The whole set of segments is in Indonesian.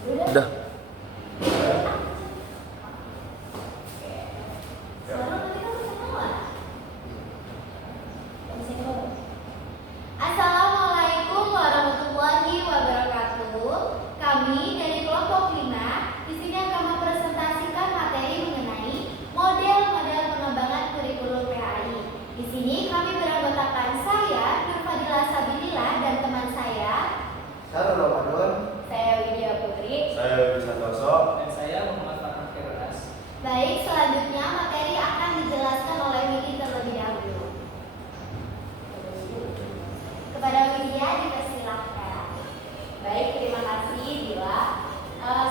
Udah. Assalamualaikum warahmatullahi wabarakatuh. Kami dari kelompok 5 di sini akan mempresentasikan materi mengenai model-model pengembangan kurikulum PAI. Di sini kami beranggotakan saya, Nur Fadila Sabilillah, dan teman saya Ramadan, saya Widya Putri. saya Widy Santoso, dan saya Muhammad Farhan Firdaus. Baik, selanjutnya materi akan dijelaskan oleh Widya terlebih dahulu. Kepada Widya dipersilahkan. Baik, terima kasih Dila.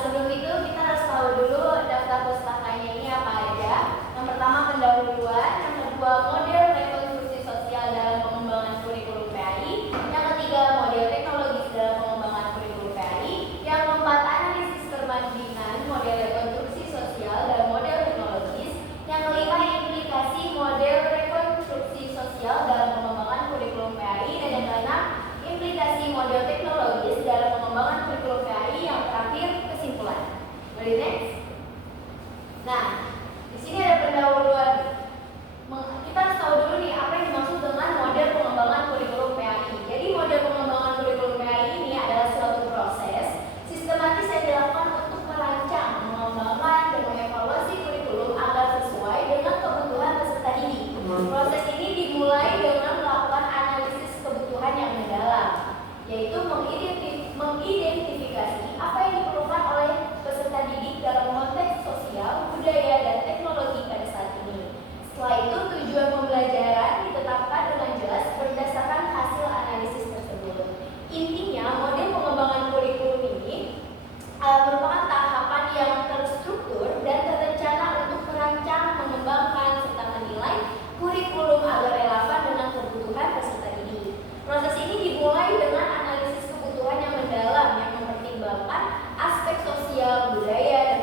Sebelum itu kita harus tahu dulu daftar pustakanya ini apa aja. Yang pertama pendahuluan, yang kedua model rekonstruksi sosial dalam pengembangan kurikulum PAI, yang ketiga model teknologis dalam pengembangan kurikulum PAI, yang keempat analisis perbandingan model rekonstruksi sosial dan model teknologis, yang kelima implikasi model rekonstruksi sosial dalam pengembangan kurikulum PAI, dan yang keenam implikasi model teknologis dalam pengembangan kurikulum PAI, yang terakhir kesimpulan. Boleh next? Nah, di sini ada pendahuluan. Kita harus tahu dulu nih apa yang dimaksud dengan model pengembangan kurikulum PAI. Jadi model pengembangan kurikulum PAI ini adalah suatu proses sistematis yang dilakukan untuk merancang, mengembangkan, dan mengevaluasi kurikulum agar sesuai dengan kebutuhan peserta didik. Proses ini dimulai dengan melakukan analisis kebutuhan yang mendalam, yaitu mengidentifikasi apa yang diperlukan oleh peserta didik dalam konteks sosial, budaya, dan teknologi pada saat ini. Setelah itu, tujuan pembelajaran ditetapkan dengan jelas berdasarkan hasil analisis tersebut. Intinya, model pengembangan kurikulum ini merupakan tahapan yang terstruktur dan terencana untuk merancang, mengembangkan, serta menilai kurikulum agar relevan dengan kebutuhan peserta didik. Proses ini dimulai dengan analisis kebutuhan yang mendalam yang mempertimbangkan aspek sosial, budaya, dan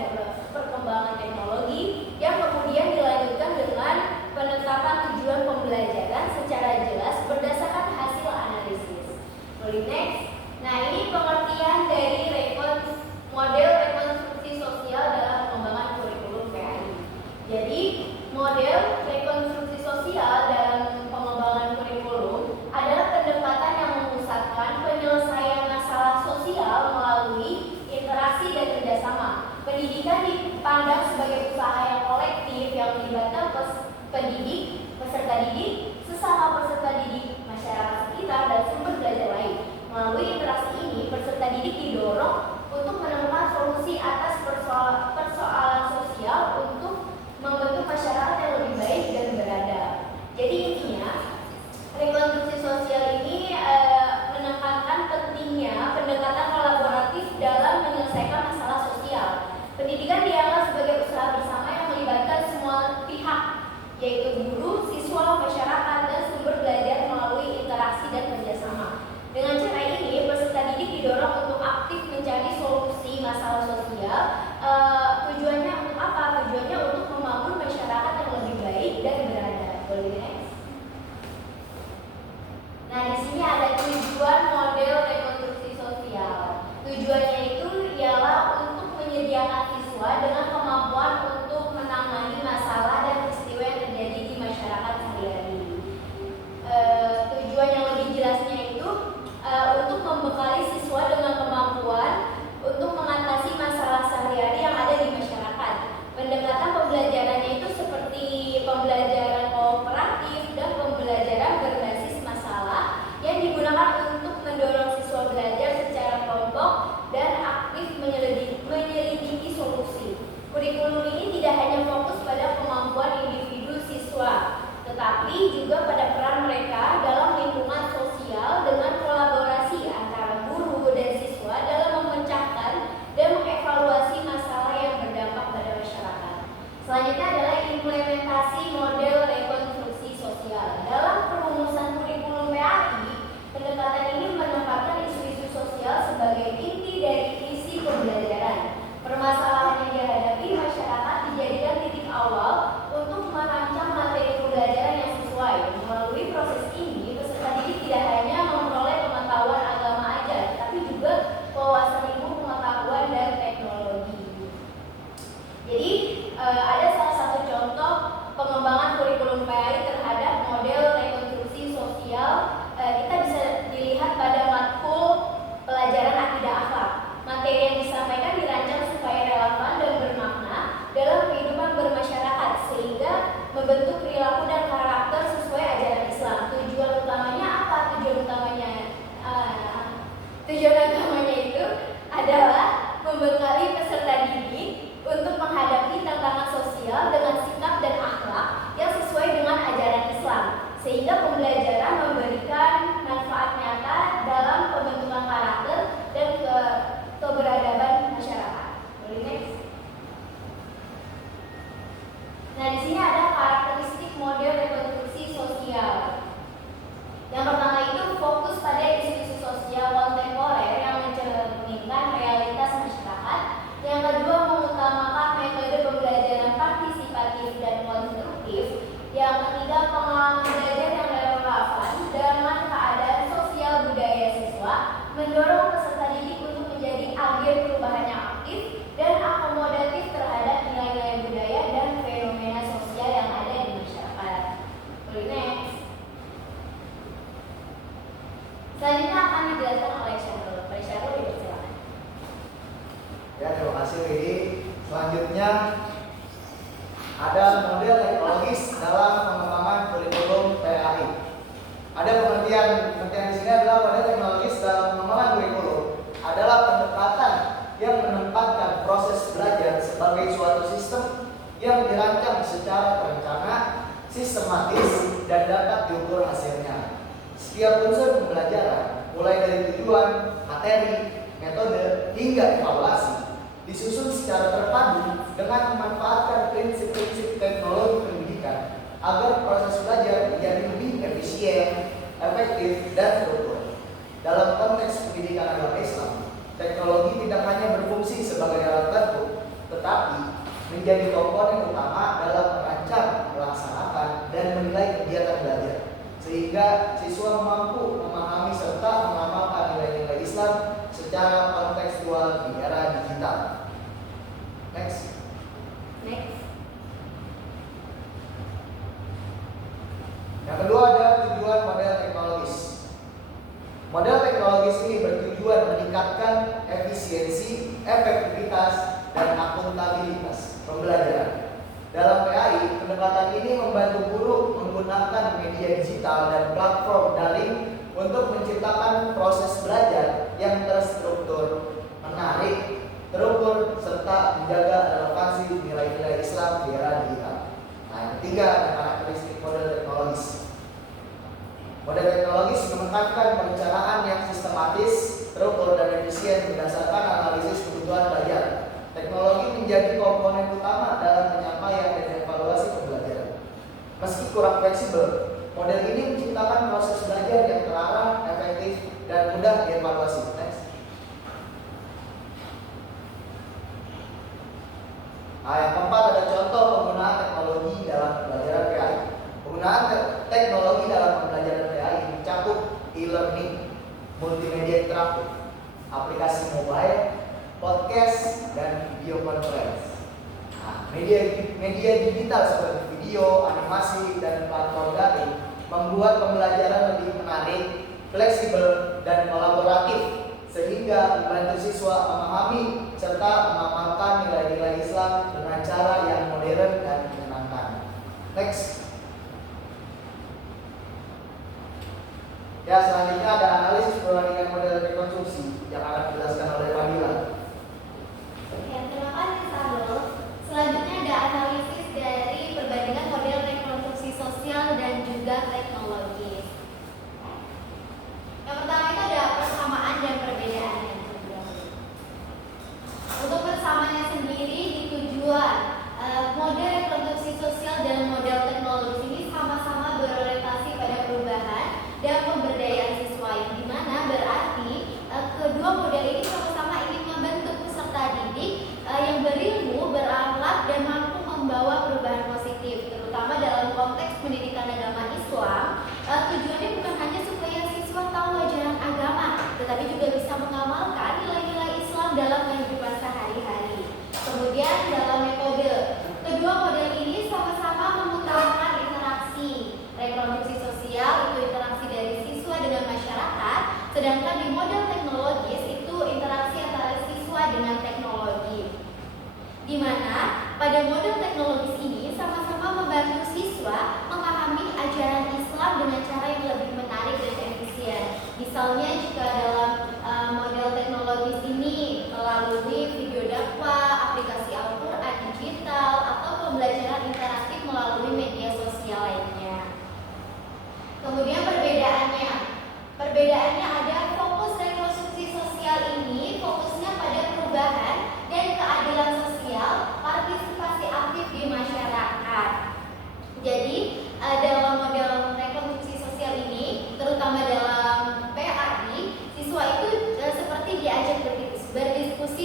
perkembangan teknologi, yang kemudian dilanjutkan dengan penetapan tujuan pembelajaran secara jelas berdasarkan hasil analisis. Boleh next? Nah, ini pengertian dari model rekonstruksi sosial dalam pengembangan kurikulum PAI. Jadi, model rekonstruksi sosial dalam pengembangan kurikulum adalah pendekatan yang memusatkan penyelesaian masalah sosial melalui interaksi dan kerjasama. Pendidikan dipandang sebagai usaha yang kolektif yang melibatkan pendidik, peserta didik, sesama peserta didik, masyarakat sekitar, dan sumber belajar lain. Melalui interaksi ini, peserta didik didorong untuk menemukan solusi atas persoalan sosial untuk membentuk masyarakat yang lebih baik dan beradab. Jadi intinya, rekonstruksi sosial ini menekankan pentingnya pendekatan kolaboratif dalam menyelesaikan masalah sosial. Pendidikan dianggap sebagai usaha bersama yang melibatkan semua pihak, yaitu guru, siswa, masyarakat, dan sumber belajar melalui interaksi dan kerjasama. Dengan cara ini, peserta didik didorong untuk aktif mencari solusi masalah sosial. Tujuannya untuk apa? Tujuannya untuk membangun masyarakat yang lebih baik dan beradab. Boleh next? Nah, di sini ada tujuan model rekonstruksi sosial. Tujuannya itu ialah untuk menyediakan siswa dengan kemampuan untuk menangani masalah dan peristiwa yang terjadi di masyarakat sehari-hari. Tujuan yang lebih jelasnya itu untuk membekali siswa dengan kemampuan untuk mengatasi masalah sehari-hari yang ada di masyarakat. Pendekatan pembelajarannya itu seperti pembelajaran kooperatif dan pembelajaran berbasis masalah yang digunakan untuk mendorong siswa belajar secara kelompok dan aktif menyelidiki solusi. Kurikulum ini tidak hanya fokus pada kemampuan individu siswa, tetapi juga pada peran mereka dalam lingkungan sosial dengan kolaborasi antara guru dan siswa dalam memecahkan dan mengevaluasi masalah yang berdampak pada masyarakat. Selanjutnya adalah implementasi model rekonstruksi sosial. Dalam perumusan kurikulum PAI, pendekatan ini menempatkan isu-isu sosial sebagai inti dari isi pembelajaran. Permasalahan yang dihadapi masyarakat dijadikan adalah membekali peserta didik untuk menghadapi tantangan sosial dengan sikap dan akhlak yang sesuai dengan ajaran Islam, sehingga pembelajaran memberikan manfaat nyata dalam pembentukan karakter dan keberadaban masyarakat. Boleh next? Nah, di sini ada karakteristik model rekonstruksi sosial. Yang pertama itu fokus pada isu-isu sosial kontemporer yang mencerminkan realitas masyarakat. Yang kedua, mengutamakan metode pembelajaran partisipatif dan konstruktif. Yang ketiga, pengalaman belajar yang relevan dengan keadaan sosial budaya siswa, mendorong peserta didik untuk menjadi agen perubahan yang aktif dan akomodatif terhadap nilai-nilai budaya dan fenomena sosial yang ada di masyarakat. Boleh next? Selanjutnya akan dijelaskan oleh Syahrul. Oleh Syahrul, dipersilakan. Ya, terima kasih Widi. Selanjutnya ada model teknologis dalam pengembangan kurikulum PAI. Ada pengertian di sini adalah model teknologis dalam pengembangan kurikulum adalah pendekatan yang menempatkan proses belajar sebagai suatu sistem yang dirancang secara terencana, sistematis, dan dapat diukur hasilnya. Setiap unsur pembelajaran, mulai dari tujuan, materi, metode, hingga evaluasi, disusun secara terpadu dengan memanfaatkan prinsip-prinsip teknologi pendidikan agar proses belajar menjadi lebih efisien, efektif, dan terukur. Dalam konteks pendidikan agama Islam, teknologi tidak hanya berfungsi sebagai alat bantu, tetapi menjadi komponen utama dalam merancang, melaksanakan, dan menilai kegiatan belajar, sehingga siswa mampu memahami serta mengamalkan nilai-nilai Islam secara kontekstual di era digital. Next. Yang kedua ada tujuan model teknologis. Model teknologis ini bertujuan meningkatkan efisiensi, efektivitas, dan akuntabilitas pembelajaran. Dalam PAI, pendekatan ini membantu guru menggunakan media digital dan platform daring untuk menciptakan proses belajar yang terstruktur, menarik, terukur, serta menjaga relevansi nilai-nilai Islam di era digital. Nah, yang ketiga ada karakteristik model teknologis. Model teknologis menekankan perencanaan yang sistematis, terukur, dan efisien berdasarkan analisis kebutuhan belajar. Teknologi menjadi komponen utama dalam penyampaian dan evaluasi pembelajaran. Meski kurang fleksibel, model ini menciptakan proses belajar yang terarah, efektif, dan mudah dievaluasi. Next. Nah, yang keempat ada contoh penggunaan teknologi dalam pembelajaran PAI. Penggunaan teknologi dalam pembelajaran PAI mencakup e-learning, multimedia interaktif, aplikasi mobile, podcast, dan video conference. Nah, media digital seperti video, animasi, dan platform daring membuat pembelajaran lebih menarik, fleksibel, dan kolaboratif, sehingga membantu siswa memahami serta mengamalkan nilai-nilai Islam dengan cara yang modern dan menyenangkan. Next. Ya, selanjutnya ada analisis perbandingan model rekonstruksi yang akan dijelaskan oleh Fadila. Ya, terima kasih Syahrul. Selanjutnya ada analisis dari perbandingan model rekonstruksi sosial dan juga teknologi. Yang pertama itu ada persamaan dan perbedaan. Untuk persamaannya sendiri di tujuan model rekonstruksi sosial dan model teknologi ini sama-sama berorientasi pada perubahan dan pemberdayaan siswa, yang dimana berarti kedua model ini sama-sama ingin membentuk peserta didik yang berilmu, berakhlak, dan mampu membawa perubahan positif, terutama dalam konteks pendidikan agama Islam. Tujuannya bukan hanya supaya siswa tahu ajaran agama, tetapi juga bisa mengamalkan nilai-nilai Islam dalam kehidupan sehari-hari. Kemudian dalam metode, kedua model ini sama-sama mengutamakan interaksi. Rekonstruksi sosial itu interaksi dari siswa dengan masyarakat, sedangkan di model teknologis itu interaksi antara siswa dengan teknologi. Di mana pada model teknologis ini sama-sama membantu siswa memahami ajaran Islam dengan cara yang lebih menarik dan efisien. Misalnya jika dalam model teknologis ini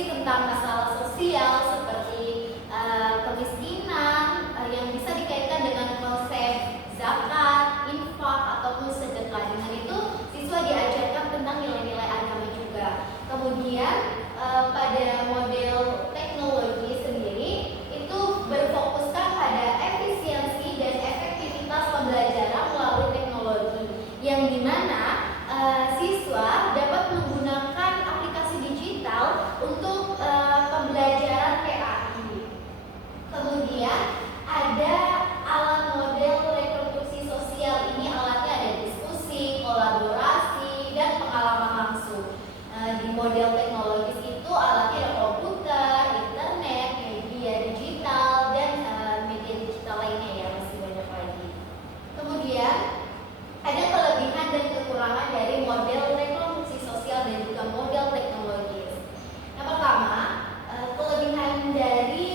diskusi tentang masalah sosial seperti kemiskinan yang bisa dikaitkan dengan konsep zakat, infak ataupun sedekah. Dengan itu siswa diajarkan tentang nilai-nilai agama juga. Kemudian pada model teknologi sendiri itu berfokuskan pada efisiensi dan efektivitas pembelajaran melalui teknologi, yang dimana siswa dapat menggunakan aplikasi digital untuk pembelajaran PAI. Kemudian ada alat model reproduksi sosial. Ini alatnya ada diskusi, kolaborasi, dan pengalaman langsung. Di model teknologis itu alatnya ada komputer, internet, media digital, dan media digital lainnya ya, masih banyak lagi. Kemudian ada kelebihan dan kekurangan dari model reproduksi sosial dan juga model teknologis. Yang pertama, kelebihan dari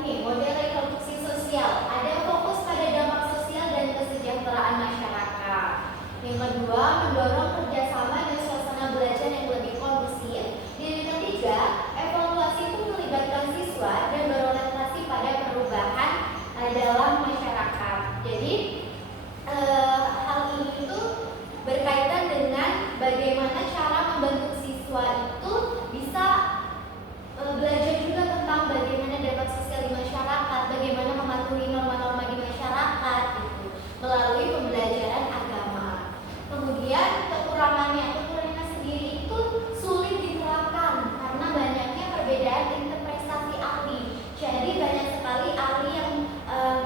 ini model reproduksi sosial ada fokus pada dampak sosial dan kesejahteraan masyarakat. Yang kedua, mendorong kerjasama dan suasana belajar yang lebih kondusif. Dan yang ketiga, evaluasi itu melibatkan siswa dan berorientasi pada perubahan dalam masyarakat. Jadi hal ini itu berkaitan dengan bagaimana cara membentuk siswa itu bisa belajar juga tentang bagaimana dampak sosial di masyarakat, bagaimana mematuhi norma-norma di masyarakat gitu, melalui pembelajaran agama. Kemudian kekurangannya sendiri itu sulit diterapkan karena banyaknya perbedaan interpretasi ahli. Jadi banyak sekali ahli yang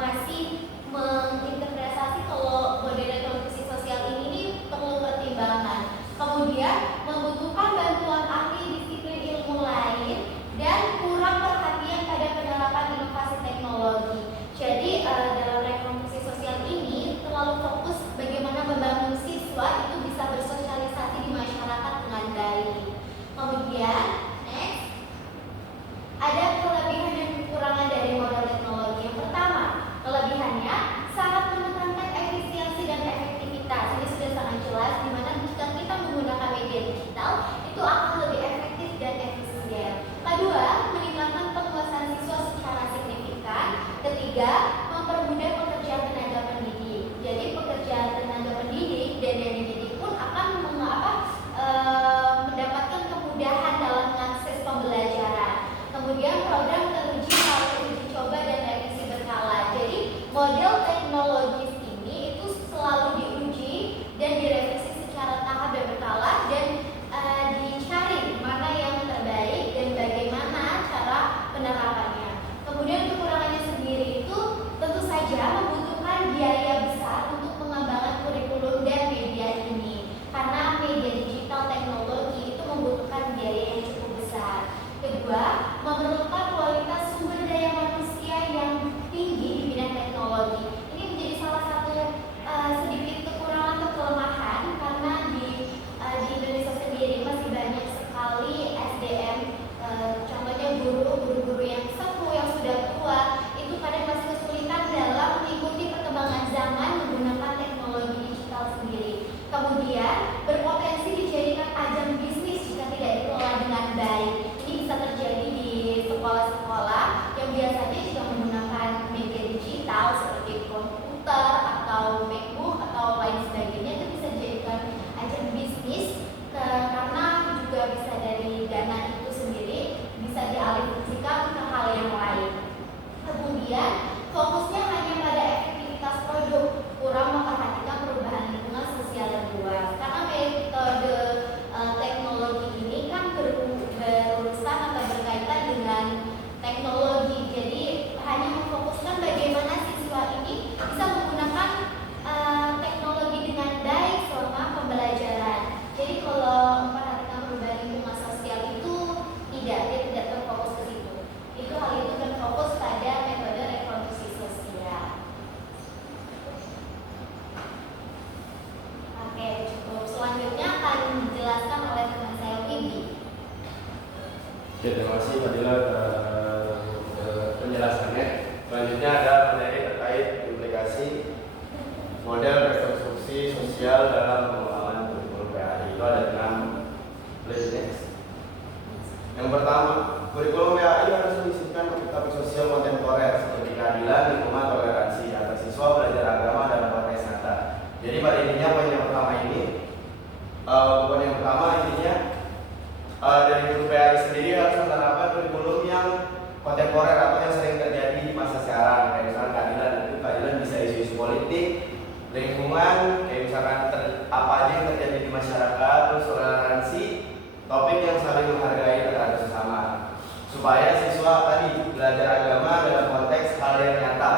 masih menginterpretasi kalau model reproduksi sosial ini perlu pertimbangan. Kemudian membutuhkan bantuan ahli disiplin ilmu lain dan kurang perhatian pada penerapan inovasi teknologi. Jadi dalam reproduksi sosial ini terlalu fokus bagaimana membangun siswa itu bisa bersosialisasi di masyarakat dengan baik. Kemudian next, ada kelebihan dan kekurangan dari model teknologi. Yang pertama, kelebihannya sangat menekankan efisiensi dan efektivitas. Ini sudah sangat jelas, di mana jika kita menggunakan media digital itu akan lebih efektif dan efisien. Kedua, meningkatkan penguasaan siswa secara signifikan. Ketiga, mempermudah pekerjaan tenaga pendidik. Jadi pekerjaan tenaga pendidik dan yang dididik pun akan mendapatkan kemudahan dalam mengakses pembelajaran. Kemudian program teruji melalui uji coba dan revisi berkala. Jadi model teknologis ini itu selalu diuji dan direvisi secara tahap dan berkala, dan dicari mana yang terbaik dan bagaimana cara penerapannya. Kemudian kekurangannya sendiri itu tentu saja membutuhkan biaya besar untuk mengembangkan kurikulum dan media ini, karena media digital teknologi itu membutuhkan biaya yang cukup besar. Kedua, memerlukan kualitas sumber daya manusia yang tinggi di bidang teknologi. Ini menjadi salah satu sedikit kekurangan atau kelemahan, karena di Indonesia sendiri masih banyak sekali SDM, contohnya guru-guru yang sepuh, yang sudah tua, itu kadang masih kesulitan dalam mengikuti perkembangan zaman menggunakan teknologi digital sendiri. Kemudian berpotensi dijadikan ajang bisnis jika tidak dikelola dengan baik. Ini bisa terjadi di sekolah-sekolah yang biasanya juga menggunakan media digital seperti komputer atau MacBook atau lain sebagainya. Itu bisa dijadikan ajang bisnis karena juga bisa dari dana itu sendiri bisa dialihfungsikan ke hal yang lain. Kemudian fokusnya hanya pada efektivitas produk, kurang memperhatikan perubahan lingkungan sosial dan luas. Karena metode teknologi ini kan berurusan atau berkaitan dengan teknologi. Jadi hanya memfokuskan bagaimana siswa ini bisa menggunakan teknologi dengan baik selama pembelajaran. Jadi kalau memperhatikan perubahan lingkungan sosial itu dia tidak terfokus ke situ. Hal itu berfokus pada metode reproduksi sosial. Oke, cukup. Selanjutnya akan dijelaskan oleh teman saya Wibi. Oke, terima kasih Fadila penjelasannya. Selanjutnya ada materi terkait implikasi model rekonstruksi sosial dalam pengembangan kurikulum PAI. Itu ada 6 list. Yang dari guru PAI sendiri harus menerapkan kurikulum yang kontemporer atau yang sering terjadi di masa sekarang. Kayak misalkan keadilan bisa isu-isu politik, lingkungan, kayak misalkan apa aja yang terjadi di masyarakat, terus toleransi, topik yang saling menghargai terhadap sesama, supaya siswa tadi belajar agama dalam konteks hal yang nyata,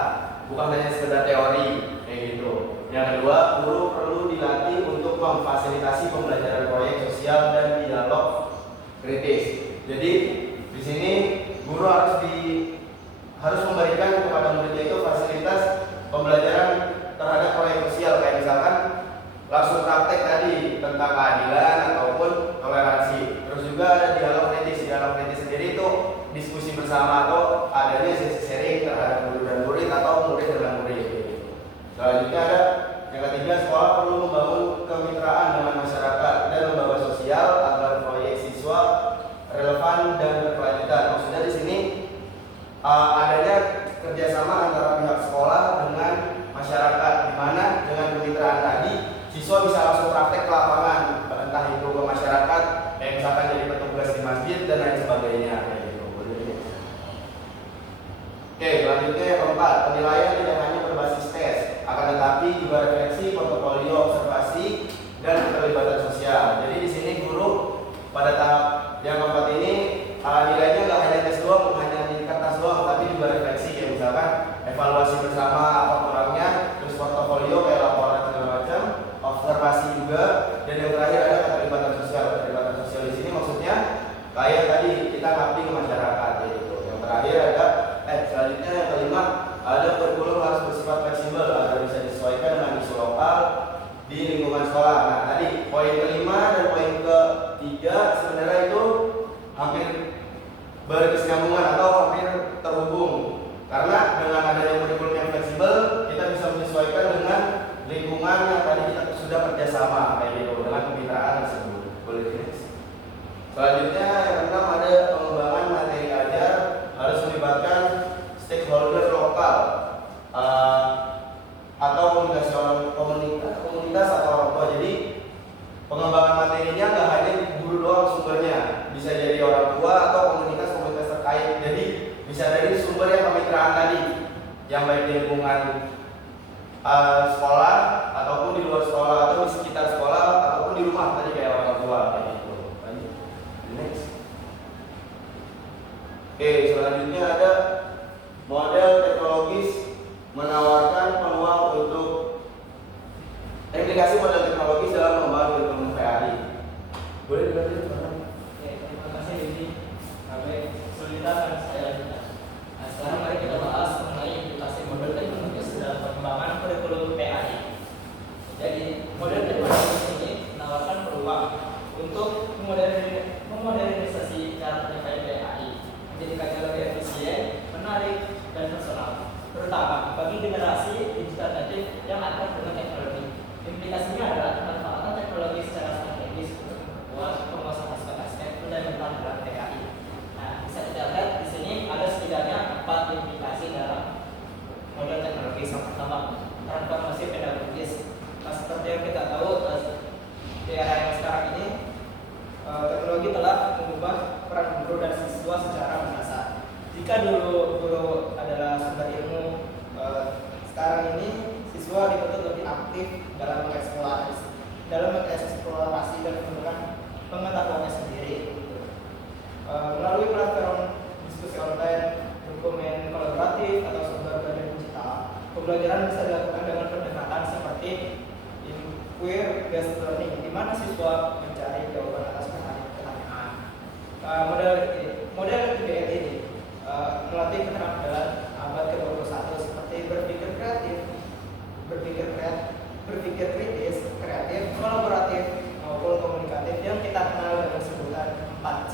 bukan hanya sekedar teori kayak gitu. Yang kedua, guru perlu dilatih untuk memfasilitasi pembelajaran proyek sosial dan dialog kritis. Jadi di sini guru harus memberikan kepada muridnya itu fasilitas pembelajaran terhadap proyek sosial, kayak misalkan langsung praktek tadi tentang keadilan ataupun toleransi. Terus juga ada dialog kritis. Dialog kritis sendiri itu diskusi bersama atau adanya sesi sharing terhadap guru dan murid atau murid dengan murid. Selanjutnya ada yang ketiga, sekolah perlu membangun kemitraan dengan masyarakat dan lembaga sosial agar proyek siswa relevan dan berkelanjutan. Maksudnya di sini adanya kerjasama antara pihak sekolah dengan masyarakat, di mana dengan kemitraan tadi siswa bisa langsung praktek ke lapangan, entah itu ke masyarakat, kayak misalkan jadi petugas di masjid dan lain sebagainya. Oke, selanjutnya yang keempat, penilaian tidak hanya berbasis tes, akan tetapi juga refleksi, portofolio, observasi, dan keterlibatan sosial. Jadi di sini guru pada tahap yang keempat ini nilainya nggak hanya tes doang, hanya di kertas doang, tapi juga refleksi, kayak misalkan evaluasi bersama apa kurangnya, terus portofolio kayak laporan segala macam, observasi juga, dan yang terakhir ada keterlibatan sosial. Keterlibatan sosial di sini maksudnya kayak tadi kita ngabdi ke masyarakat gitu. Yang terakhir ada selanjutnya yang kelima, ada kurikulum harus bersifat fleksibel agar bisa disesuaikan dengan isu lokal di lingkungan sekolah. Nah tadi poin kelima dan poin ketiga sebenarnya itu hampir berkesinambungan atau hampir terhubung, karena dengan adanya kurikulum yang fleksibel kita bisa menyesuaikan dengan lingkungan yang tadi kita sudah kerjasama kayak gitu dengan kemitraan tersebut. Boleh. Selanjutnya yang keenam ada pengembangan materi ajar harus melibatkan stakeholder lokal atau komunitas atau orang tua. Jadi pengembangan materinya nggak hanya guru doang sumbernya, bisa jadi orang tua atau komunitas terkait. Jadi bisa dari sumber yang kemitraan tadi, yang baik di lingkungan sekolah ataupun di luar sekolah atau di sekitar sekolah ataupun di rumah tadi kayak orang tua kayak gitu. Lanjut. Next. Oke, selanjutnya ada model teknologis menawarkan peluang untuk implikasi model teknologis dalam pengembangan kurikulum PAI. Boleh dilanjut? Oke, terima kasih Didi. Baik, kesulitan akan saya lanjutkan. Nah, sekarang mari kita bahas mengenai implikasi model teknologis dalam pengembangan kurikulum PAI. Jadi, model teknologis ini menawarkan peluang untuk memodernisasi cara penyampaian PAI, menjadikannya lebih efisien, menarik, dan personal, terutama bagi generasi digital native yang akrab dengan teknologi. Implikasinya adalah pemanfaatan teknologi secara strategis untuk memperkuat penguasaan aspek-aspek fundamental dalam PAI. Nah, bisa kita lihat di sini ada setidaknya 4 implikasi dalam model teknologi. Yang pertama, transformasi pedagogis. Nah, seperti yang kita tahu di era yang sekarang ini, teknologi telah mengubah peran guru dan siswa secara mendasar. Jika dulu guru adalah sumber ilmu, sekarang ini siswa dituntut lebih aktif dalam mengeksplorasi dan menggunakan pengetahuannya sendiri. Melalui platform diskusi online, dokumen kolaboratif atau sumber belajar digital, pembelajaran bisa dilakukan dengan pendekatan seperti inquiry-based learning, di mana siswa mencari jawaban atas pertanyaan. Model IBL ini melatih keterampilan abad ke-21 seperti berpikir kritis, kreatif, kolaboratif maupun komunikatif yang kita kenal dengan sebutan 4C.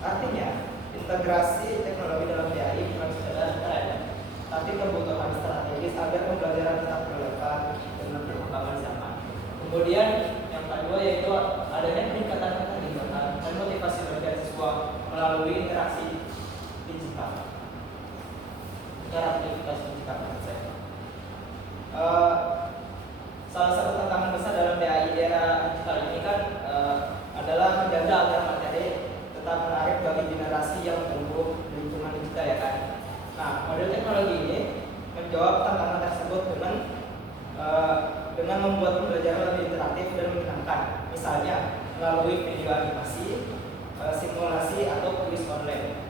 Artinya, integrasi teknologi dalam PAI bukan sekedar tren, tapi kebutuhan strategis agar pembelajaran tetap relevan dengan perkembangan zaman. Kemudian yang kedua yaitu adanya peningkatan keterlibatan dan motivasi belajar siswa melalui interaksi digital. Cara aktivitas digital salah satu tantangan besar dalam PAI di era digital ini kan adalah menjaga agar materi menjawab tantangan tersebut dengan membuat pembelajaran lebih interaktif dan menyenangkan, misalnya melalui video animasi, simulasi atau kuis online.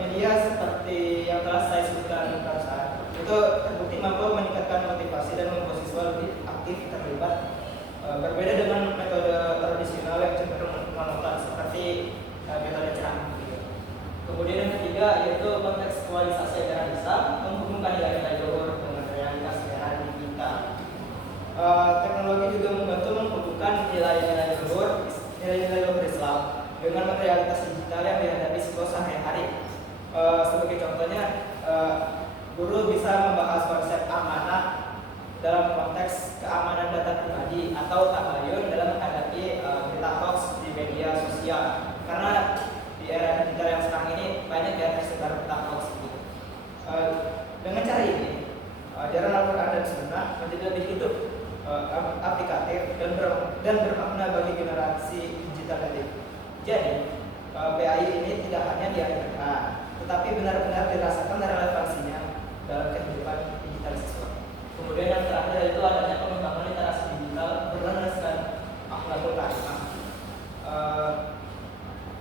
Media seperti yang telah saya sebutkan barusan itu terbukti mampu meningkatkan motivasi dan membuat siswa lebih aktif terlibat, berbeda dengan metode tradisional yang cenderung monoton seperti metode ceramah. Kemudian yang ketiga yaitu kontekstualisasi agar bisa menghubungkan nilai-nilai luhur dengan realitas era digital. Teknologi juga membantu menghubungkan nilai-nilai luhur Islam dengan realitas digital yang dihadapi siswa sehari-hari. Sebagai contohnya, guru bisa membahas konsep amanah dalam konteks keamanan data pribadi atau tabayun dalam menghadapi berita hoax di media sosial. Karena di era digital yang sekarang ini banyak ya tersebar berita hoax gitu. Dengan cara ini, ajaran Al-Quran dan Sunnah menjadi lebih hidup, aplikatif dan bermakna bagi generasi digital tadi. Jadi, PAI ini tidak hanya diajarkan, tetapi benar-benar dirasakan relevansinya dalam kehidupan digital siswa. Kemudian yang terakhir itu adanya pengembangan literasi digital berlandaskan akhlakul karimah.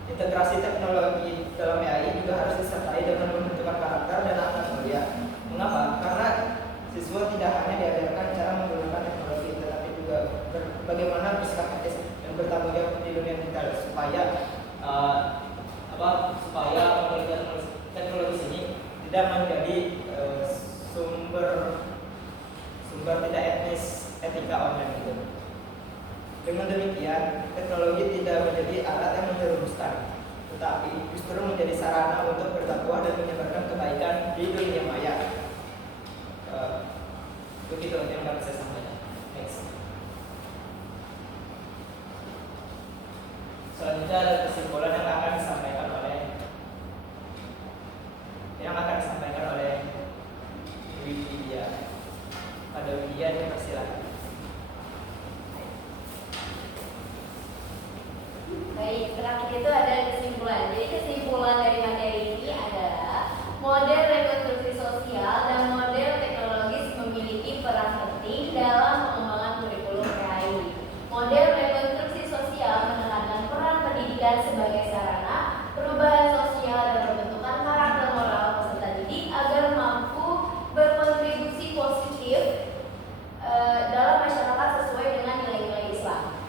Integrasi teknologi dalam PAI juga harus disertai dengan pembentukan karakter dan akhlak mulia. Mengapa? Karena siswa tidak hanya diajarkan cara menggunakan teknologi, tetapi juga bagaimana bersikap etis dan bertanggung jawab di dunia digital supaya teknologi ini tidak menjadi sumber tidak etnis etika online itu. Dengan demikian, teknologi tidak menjadi alat yang menjerumuskan, tetapi justru menjadi sarana untuk berdakwah dan menyebarkan kebaikan di dunia maya. Begitu yang dapat saya sampaikan. Next. Selanjutnya ada kesimpulan yang akan disampaikan oleh Widya. Pada Widya dipersilakan. Baik, terakhir itu ada kesimpulan. Jadi kesimpulan dari materi ini adalah model rekonstruksi sosial dan model teknologis memiliki peran penting dalam pengembangan kurikulum PAI. Model rekonstruksi sosial menekankan peran pendidikan sebagai sarana perubahan sosial dan pembentukan karakter moral peserta didik agar mampu berkontribusi positif dalam masyarakat sesuai dengan nilai-nilai Islam.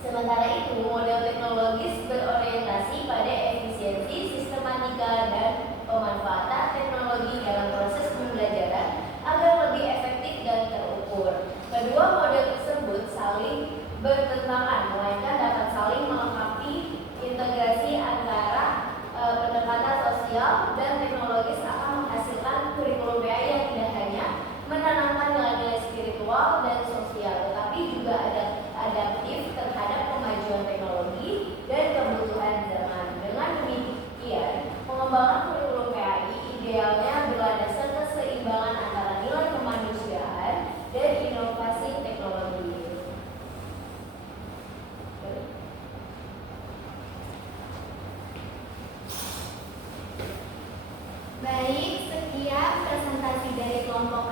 Sementara itu, model teknologis berorientasi pada efisiensi, sistematika, dan pemanfaatan teknologi dalam proses pembelajaran agar lebih efektif dan terukur. Kedua model tersebut saling bertentangan, melainkan dapat saling melengkapi. Integrasi antara pendekatan sosial dan teknologis akan menghasilkan kurikulum PAI yang tidak hanya menanamkan nilai-nilai spiritual dan sosial, tetapi juga adaptif terhadap kemajuan teknologi dan kebutuhan zaman. Dengan demikian, pengembangan kurikulum PAI idealnya berlandaskan keseimbangan antara nilai kemanusiaan dan inovasi teknologi. Baik, sekian presentasi dari kelompok